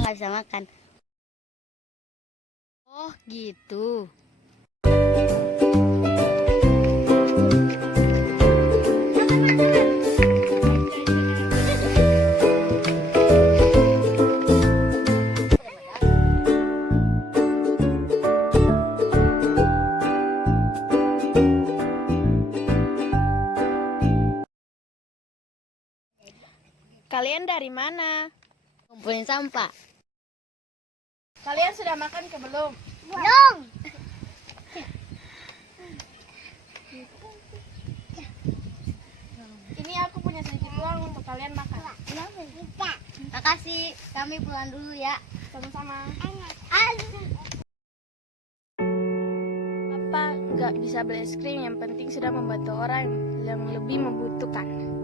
nggak bisa makan. Oh gitu. Kalian dari mana? Kumpulin sampah. Kalian sudah makan ke belum? Belum. Ini aku punya sedikit uang untuk kalian makan. Makasih. Kami pulang dulu ya. Sama-sama. Apa nggak bisa beli es krim, yang penting sudah membantu orang yang lebih membutuhkan.